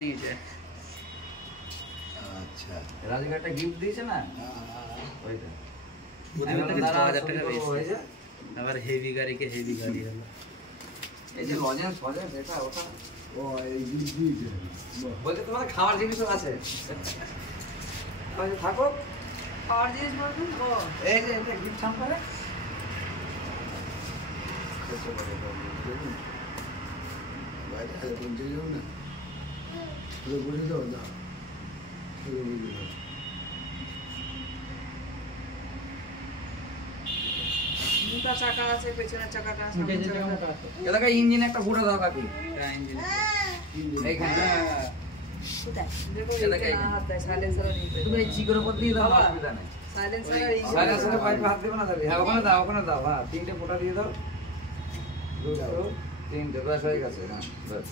দিয়েছে। আচ্ছা রাজুকে একটা গিফট দিয়েছে না ওইটা আবার হেভি গাড়িকে হেভি গাড়ি হলো। এই যে লজেন্স ফজেন্স এটা ওটা ও এই দিয়েছে বলছে তোমাদের খাওয়ার জিনিসও আছে থাকো খাওয়ার জিনিস বলবেন ও এই যে এটা গিফট সামনে বাইরে আগে পৌঁছে যাও না বলে দাও না দুটা চাকা আছে, পেছনের চাকাটা আছে, এলাকা ইঞ্জিন একটা ঘুরে দাও কাকি এইখানে কোথায়? দেখো এটা এইখানে এইখানে। হাত দেয়, সাইলেন্সারও নেই। তুমি এই চিকের উপর দিয়ে দাও বাবা। অসুবিধা নেই সাইলেন্সার আর ইঞ্জিন। সাইলেন্সারের পাইপে হাত দেবে না তাহলে হ্যাঁ ওখানে দাও হ্যাঁ তিনটে ফোঁটা দিয়ে দাও দুটো তিনটে ব্যাস হয়ে গেছে হ্যাঁ ব্যাস